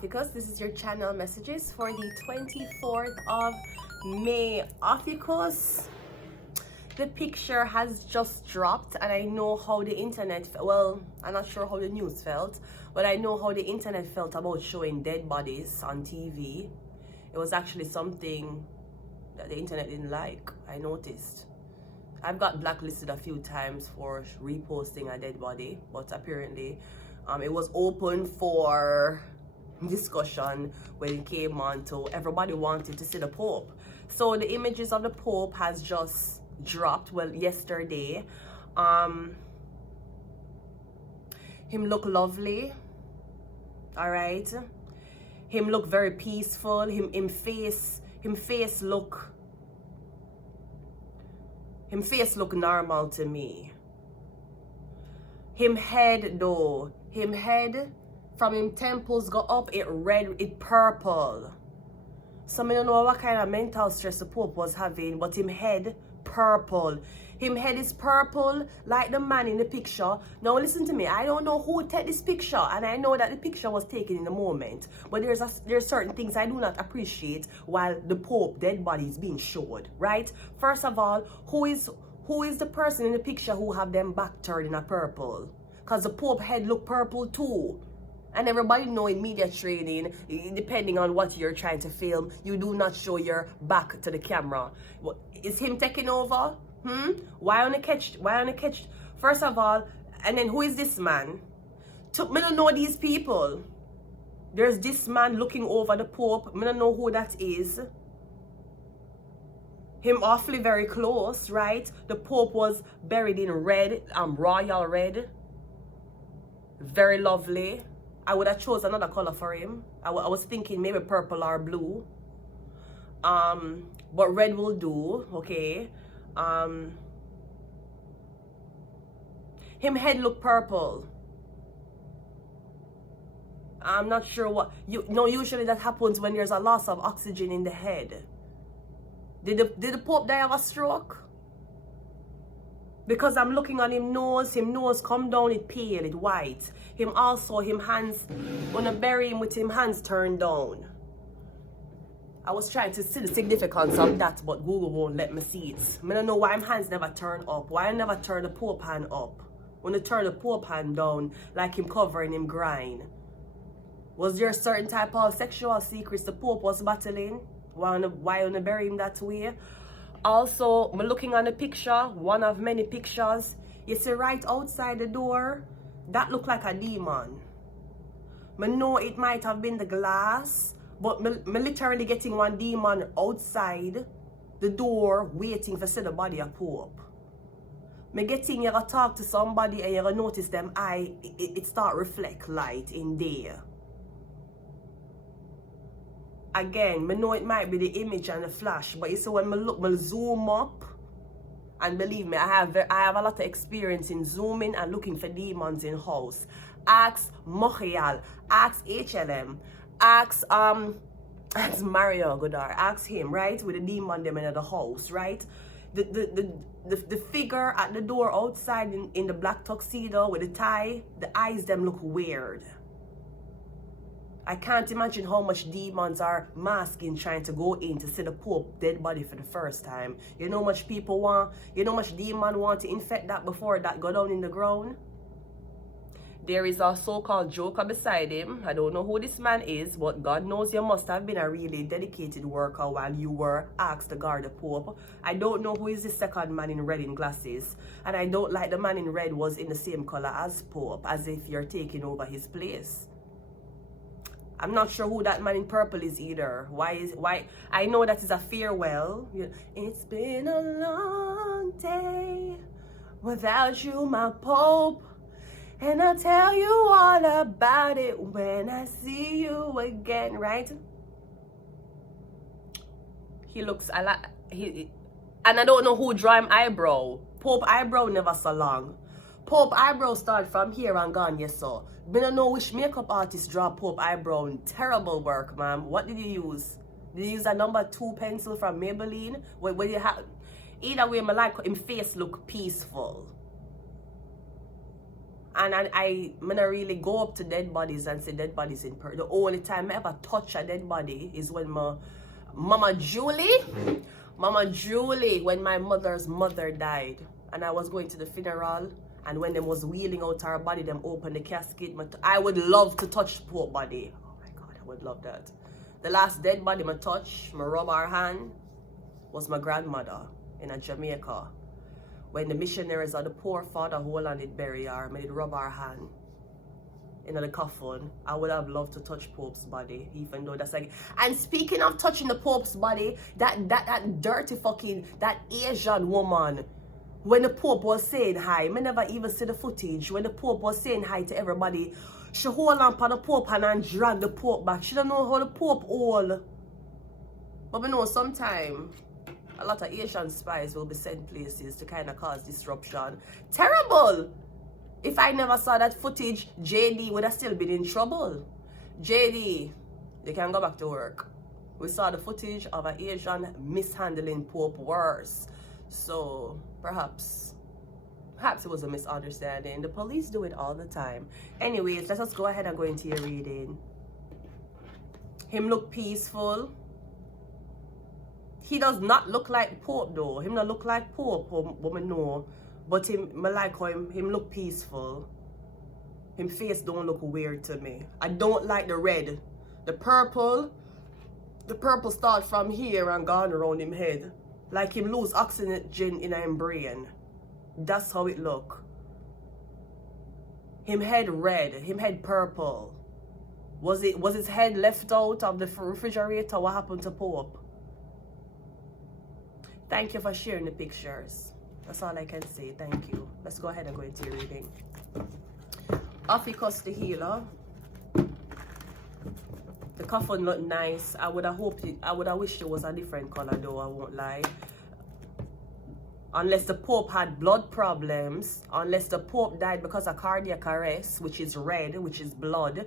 OPHIUCHUS. This is your channel messages for the 24th of May. OPHIUCHUS, the picture has just dropped, and I know how the internet, well, I'm not sure how the news felt, but I know how the internet felt about showing dead bodies on TV. It was actually something that the internet didn't like, I noticed. I've got blacklisted a few times for reposting a dead body, but apparently it was open for discussion when it came on to everybody wanted to see the Pope. So the images of the Pope has just dropped, well, yesterday. Him look lovely, all right. Him look very peaceful. Him face look normal to me. Him head though, him head from him temples go up, it red, it purple. So I don't know what kind of mental stress the Pope was having, but him head purple. Him head is purple like the man in the picture. Now listen to me, I don't know who took this picture, and I know that the picture was taken in the moment, but there's certain things I do not appreciate while the Pope dead body is being showed, right? First of all, who is the person in the picture who have them back turned in a purple? Because the Pope head look purple too. And everybody know in media training, depending on what you're trying to film, you do not show your back to the camera. Is him taking over? Why on the catch? First of all, and then who is this man? Me don't know these people. There's this man looking over the Pope. Me don't know who that is. Him awfully very close, right? The Pope was buried in red, royal red. Very lovely. I would have chose another color for him. I was thinking maybe purple or blue. But red will do, okay. Him head look purple. I'm not sure what usually that happens when there's a loss of oxygen in the head. Did the Pope die of a stroke? Because I'm looking on him nose come down, it pale, it white. Him hands, when I bury him with him hands turned down. I was trying to see the significance of that, but Google won't let me see it. I don't know why my hands never turn up. Why I never turn the Pope hand up? When I turn the Pope hand down, like him covering him grind. Was there a certain type of sexual secrets the Pope was battling? Why on I bury him that way? Also, I'm looking on the picture, one of many pictures. You see right outside the door, that look like a demon. I know it might have been the glass, but me literally getting one demon outside the door waiting for see the body of Pope. Me getting you talk to somebody and you notice them eye, it start reflect light in there. Again, I know it might be the image and the flash, but you see when I zoom up, and believe me, I have a lot of experience in zooming and looking for demons in house. Ask Mochial, ask HLM, ask Mario Godard, ask him, right? With the demon them in the house, right? The figure at the door outside in the black tuxedo with the tie, the eyes them look weird. I can't imagine how much demons are masking trying to go in to see the Pope dead body for the first time. You know how much people want, you know how much demon want to infect that before that go down in the ground? There is a so-called joker beside him. I don't know who this man is, but God knows you must have been a really dedicated worker while you were asked to guard the Pope. I don't know who is the second man in red in glasses. And I don't like the man in red was in the same color as Pope, as if you're taking over his place. I'm not sure who that man in purple is either. Why? I know that is a farewell. It's been a long day without you, my Pope, and I'll tell you all about it when I see you again, right? He looks, and I don't know who draw him eyebrow. Pope eyebrow never so long. Pope eyebrow start from here and gone, yes sir. I don't know which makeup artist draw Pope eyebrow. Terrible work, ma'am. What did you use? Did you use a number 2 pencil from Maybelline? What you have? Either way, I like him face look peaceful. And I not really go up to dead bodies and see dead bodies in person. The only time I ever touch a dead body is when my Mama Julie, when my mother's mother died, and I was going to the funeral, and when them was wheeling out her body, them opened the casket. I would love to touch the poor body. Oh my God, I would love that. The last dead body I touch, I rub her hand, was my grandmother in Jamaica. When the missionaries of the poor father who did bury her, I did rub her hand in the coffin. I would have loved to touch Pope's body, even though that's like. And speaking of touching the Pope's body, that dirty fucking, that Asian woman, when the Pope was saying hi, I never even see the footage. When the Pope was saying hi to everybody, she hold on for the Pope hand and drag the Pope back. She don't know how the Pope hold. But we know sometimes a lot of Asian spies will be sent places to kind of cause disruption. Terrible! If I never saw that footage, JD would have still been in trouble. JD, they can go back to work. We saw the footage of an Asian mishandling Pope worse. So perhaps it was a misunderstanding. The police do it all the time. Anyways, let us go ahead and go into your reading. Him look peaceful. He does not look like Pope though. Him not look like Pope, woman know. But him, I like how him look peaceful. Him face don't look weird to me. I don't like the red. The purple start from here and gone around him head. Like him lose oxygen in him brain. That's how it look. Him head red, him head purple. Was his head left out of the refrigerator? What happened to Pope? Thank you for sharing the pictures. That's all I can say. Thank you. Let's go ahead and go into your reading. OPHIUCHUS the healer. The coffin looked nice. I would have wished it was a different color though, I won't lie. Unless the Pope had blood problems, unless the Pope died because of cardiac arrest, which is red, which is blood,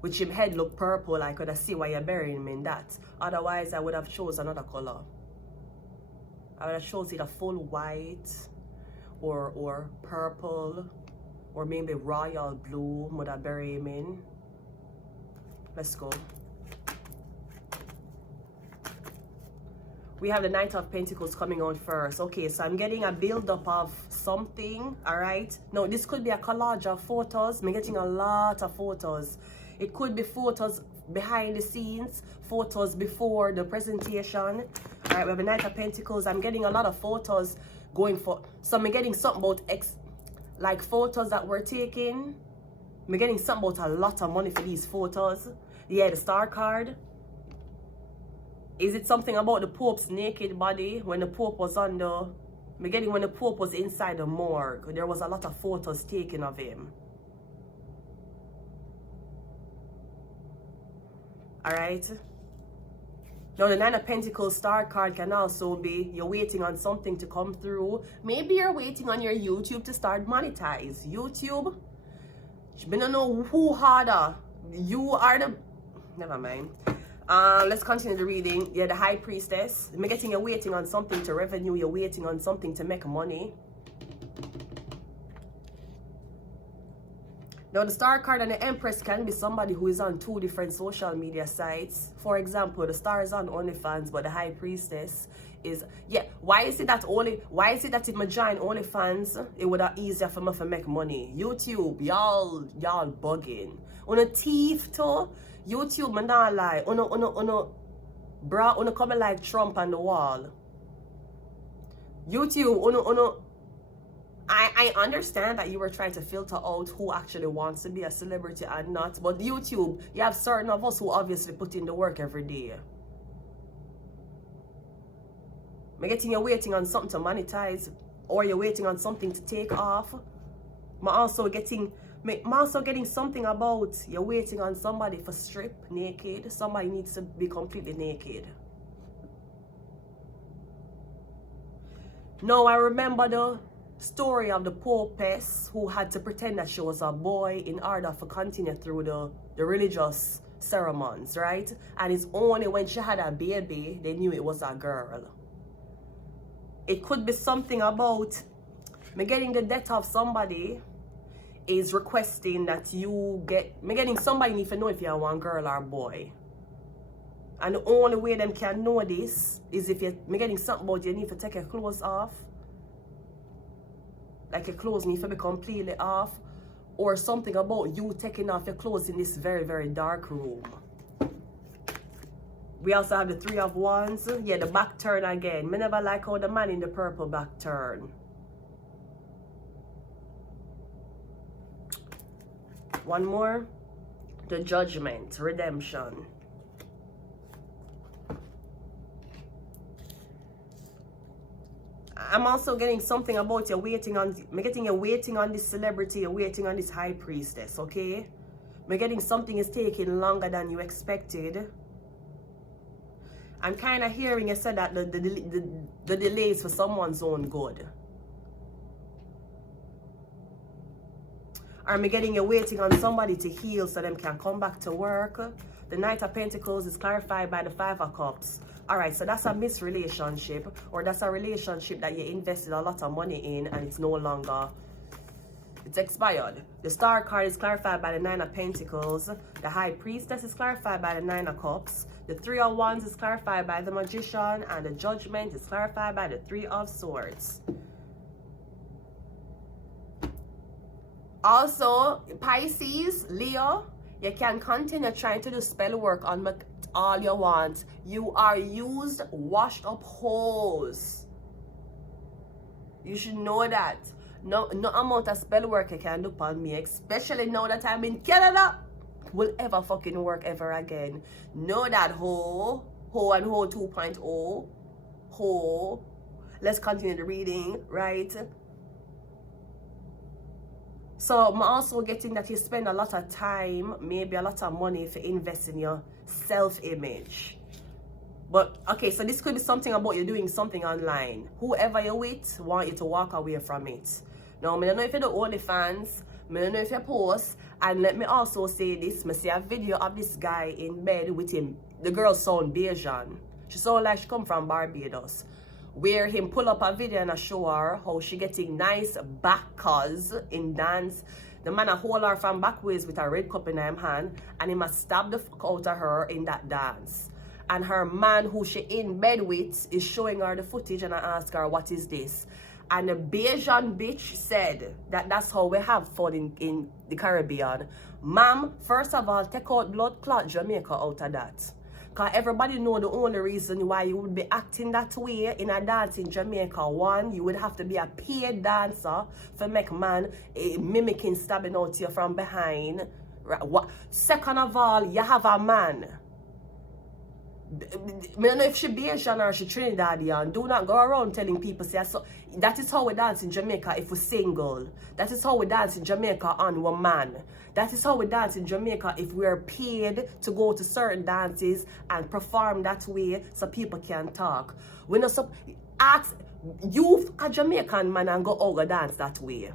which his head looked purple, I could have seen why you're burying him in that. Otherwise, I would have chose another color. I would have chosen either full white or purple or maybe royal blue would have buried him in. Let's go. We have the Knight of Pentacles coming out first. Okay, so I'm getting a build-up of something, all right? Now, this could be a collage of photos. I'm getting a lot of photos. It could be photos behind the scenes, photos before the presentation. All right, we have the Knight of Pentacles. I'm getting a lot of photos going for... So I'm getting something about like photos that we're taking. I'm getting something about a lot of money for these photos. Yeah, the Star card. Is it something about the Pope's naked body when the Pope was on the... I'm getting when the Pope was inside the morgue. There was a lot of photos taken of him. Alright. Now the Nine of Pentacles Star card can also be you're waiting on something to come through. Maybe you're waiting on your YouTube to start monetize. YouTube, I don't know who harder. You are the... Never mind. Let's continue the reading. Yeah, the High Priestess. I'm getting you're waiting on something to revenue. You're waiting on something to make money. Now, the Star card and the Empress can be somebody who is on 2 different social media sites. For example, the Star is on OnlyFans, but the High Priestess is... Yeah, why is it that if I join OnlyFans, it would have easier for me to make money? YouTube, y'all bugging. On a thief too. YouTube, man, not lie. Bra, coming like Trump on the wall. YouTube, I understand that you were trying to filter out who actually wants to be a celebrity and not, but YouTube, you have certain of us who obviously put in the work every day. I'm getting you're waiting on something to monetize, or you're waiting on something to take off. I'm also getting something about you're waiting on somebody for strip naked. Somebody needs to be completely naked. No, I remember the story of the Popess who had to pretend that she was a boy in order to continue through the religious ceremonies, right? And it's only when she had a baby they knew it was a girl. It could be something about me getting the death of somebody. is requesting that you get, me getting somebody need to know if you're one girl or boy. And the only way them can know this is if you're getting something about you need to take your clothes off. Like your clothes need to be completely off. Or something about you taking off your clothes in this very, very dark room. We also have the Three of Wands. Yeah, the back turn again. Me never like how the man in the purple back turn. One more. The Judgment, Redemption. I'm also getting something about you waiting on, you're waiting on this celebrity, you're waiting on this high priestess, okay? I'm getting something is taking longer than you expected. I'm kind of hearing you say that the delay is for someone's own good. Or I'm getting you waiting on somebody to heal so them can come back to work. The Knight of Pentacles is clarified by the Five of Cups. Alright, so that's a missed relationship, or that's a relationship that you invested a lot of money in and it's no longer, it's expired. The Star card is clarified by the Nine of Pentacles. The High Priestess is clarified by the Nine of Cups. The Three of Wands is clarified by the Magician, and the Judgment is clarified by the Three of Swords. Also, Pisces, Leo, you can continue trying to do spell work on all you want. You are used, washed up hoes. You should know that. No amount of spell work you can do upon me, especially now that I'm in Canada, will ever fucking work ever again. Know that, ho and ho 2.0, ho. Let's continue the reading, right? So I'm also getting that you spend a lot of time, maybe a lot of money to invest in your self-image. But okay, so this could be something about you doing something online. Whoever you're with want you to walk away from it. Now, I don't know if you're the OnlyFans, I don't know if you post, and let me also say this, I see a video of this guy in bed with him. The girl sound Bayesian. She sound like she come from Barbados. Where him pull up a video and I show her how she getting nice backers in dance. The man a hold her from backways with a red cup in her hand, and he must stab the fuck out of her in that dance. And her man who she in bed with is showing her the footage, and I ask her, what is this? And the Bayesian bitch said that that's how we have fun in the Caribbean. Ma'am, first of all, take out blood clot Jamaica out of that. Because everybody know the only reason why you would be acting that way in a dance in Jamaica. One, you would have to be a paid dancer for make man mimicking stabbing out you from behind. Second of all, you have a man. I don't know if she Bayesian or she Trinidadian. Do not go around telling people, say, so that is how we dance in Jamaica if we're single. That is how we dance in Jamaica on one man. That is how we dance in Jamaica if we're paid to go to certain dances and perform that way so people can talk. We not ask you a Jamaican man and go over dance that way.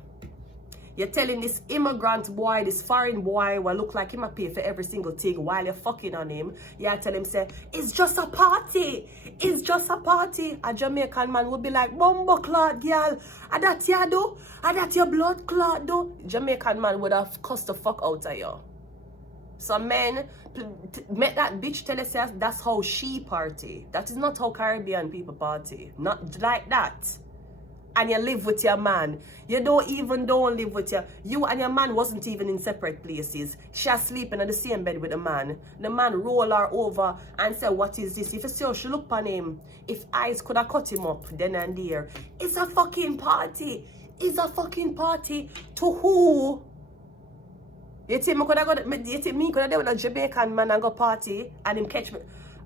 You're telling this immigrant boy, this foreign boy, will look like him a pay for every single thing while you're fucking on him. You tell him, say, it's just a party. It's just a party. A Jamaican man would be like, bumbo clot, girl. And that you do? And that your blood clot do? Jamaican man would have cussed the fuck out of you. So men, make that bitch tell us that's how she party. That is not how Caribbean people party. Not like that. And you live with your man. You don't live with you and your man wasn't even in separate places. She's sleeping in the same bed with the man. The man roll her over and say, what is this? If you see how she look on him, if eyes could have cut him up then and there. It's a fucking party. It's a fucking party. To who? You think me could have done with a Jamaican man and go party and him catch me?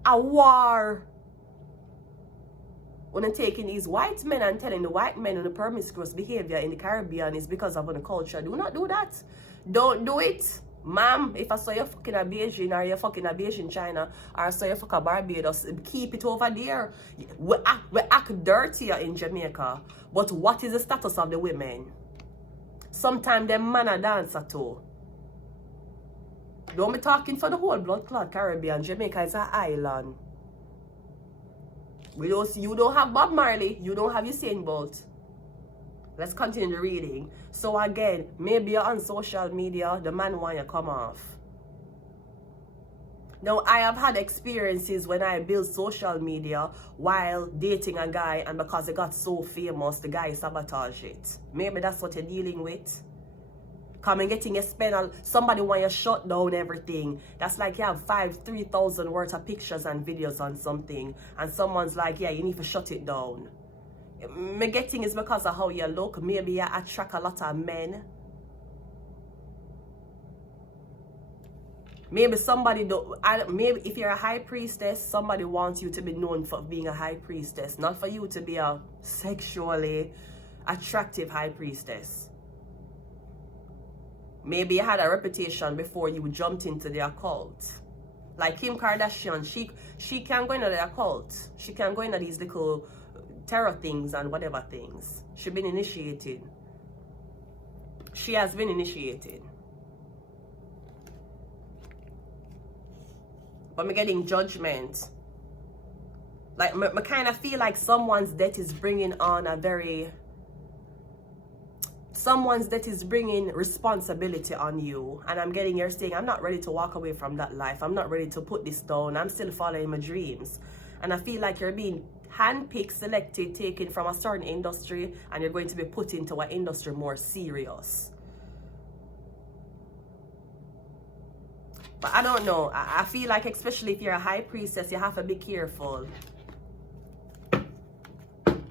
A war. When I'm taking these white men and telling the white men on the promiscuous behavior in the Caribbean is because of the culture. Do not do that. Don't do it. Ma'am, if I saw you fucking a Beijing or you fucking a Beijing China or I saw you fucking a Barbados, keep it over there. We act dirtier in Jamaica. But what is the status of the women? Sometimes them man a dancer too. Don't be talking for the whole blood clot Caribbean. Jamaica is an island. You don't have Bob Marley. You don't have Usain Bolt. Let's continue the reading. So again, maybe you're on social media, the man want you come off. Now, I have had experiences when I built social media while dating a guy, and because it got so famous, the guy sabotaged it. Maybe that's what you're dealing with. Come and getting a spend, somebody want you shut down everything. That's like you have 3,000 worth of pictures and videos on something, and someone's like, yeah, you need to shut it down. Me getting is because of how you look. Maybe you attract a lot of men. Maybe somebody maybe if you're a high priestess, somebody wants you to be known for being a high priestess, not for you to be a sexually attractive high priestess. Maybe you had a reputation before you jumped into the occult. Like Kim Kardashian, she can go into the occult. She can go into these little tarot things and whatever things. She's been initiated. She has been initiated. But I'm getting judgment. Like, I kind of feel like someone's death is bringing on a very... Someone's death is bringing responsibility on you. And I'm getting, you're saying, I'm not ready to walk away from that life. I'm not ready to put this down. I'm still following my dreams. And I feel like you're being handpicked, selected, taken from a certain industry, and you're going to be put into an industry more serious. But I don't know. I feel like, especially if you're a high priestess, you have to be careful.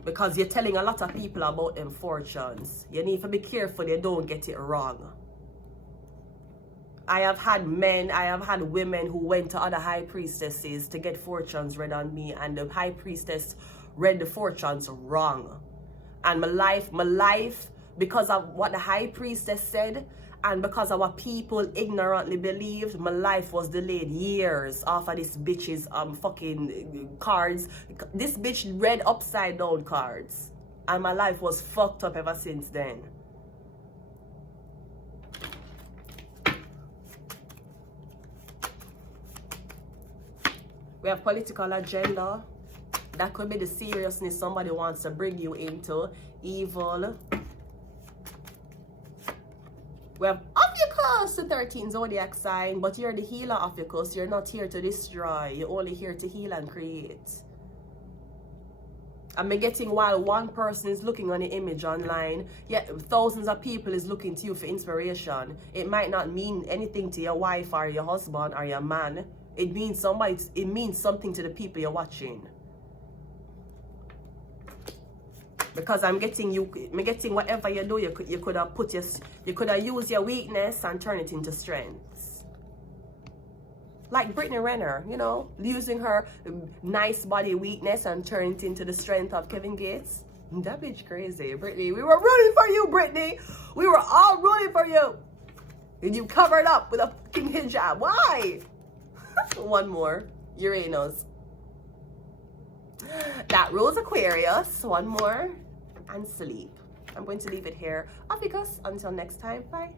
Because you're telling a lot of people about them fortunes. You need to be careful you don't get it wrong. I have had men, I have had women who went to other high priestesses to get fortunes read on me, and the high priestess read the fortunes wrong. And my life, because of what the high priestess said, and because of what people ignorantly believed, my life was delayed years off of this bitch's fucking cards. This bitch read upside down cards. And my life was fucked up ever since then. We have political agenda. That could be the seriousness somebody wants to bring you into. Evil. We have OPHIUCHUS, the 13th zodiac sign, but you're the healer, OPHIUCHUS. You're not here to destroy. You're only here to heal and create. I'm getting, while one person is looking on the image online, yet thousands of people is looking to you for inspiration. It might not mean anything to your wife or your husband or your man. It means something to the people you're watching. Because I'm getting whatever you do, you could have used your weakness and turn it into strength. Like Brittany Renner, you know, using her nice body weakness and turn it into the strength of Kevin Gates. That bitch crazy, Brittany. We were rooting for you, Brittany. We were all rooting for you. And you covered up with a fucking hijab. Why? One more. Uranus. That rules Aquarius. One more. And sleep. I'm going to leave it here. OPHIUCHUS. Until next time. Bye.